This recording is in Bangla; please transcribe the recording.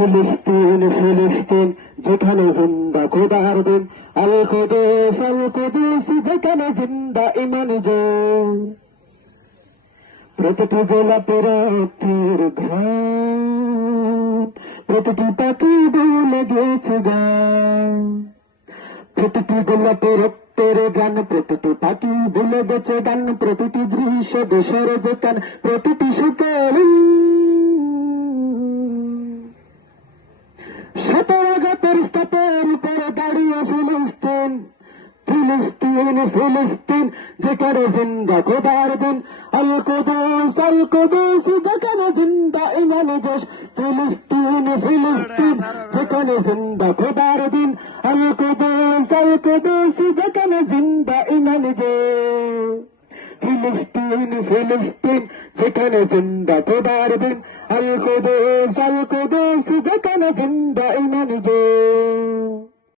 ফিলিস্তিন ফিলিস্তিন যেখানে জিন্দা খোদার দিন, আল কুদুস যেখানে জিন্দা ইমান জোর। প্রতিটি গোলাপের রক্তের ঘ্রাণ, প্রতিটি পাখি বলে গেছে গান। প্রতিটি গোলাপের রক্তের গান, প্রতিটি পাখি ভুলে গেছে গান। প্রতিটি দৃশ্য দেশের যেখান, প্রতিটি সকাল শতগাতের স্তূপের উপরে দাঁড়িয়ে ফিলিস্তিন ফিলিস্তিন ফিলিস্তিন যেখানে জিন্দা খোদার দিন, আল কুদুস যেখানে জিন্দা ইমান জোশ। ফিলিস্তিন ফিলিস্তিন যেখানে জিন্দা খোদার দিন, আল কুদুস যেখানে জিন্দা ইমান জোশ। ফিলিস্তিন ফিলিস্তিন যেখানে জিন্দা খোদার দিন, আল কুদুস যেখানে জিন্দা ইমান জোশ।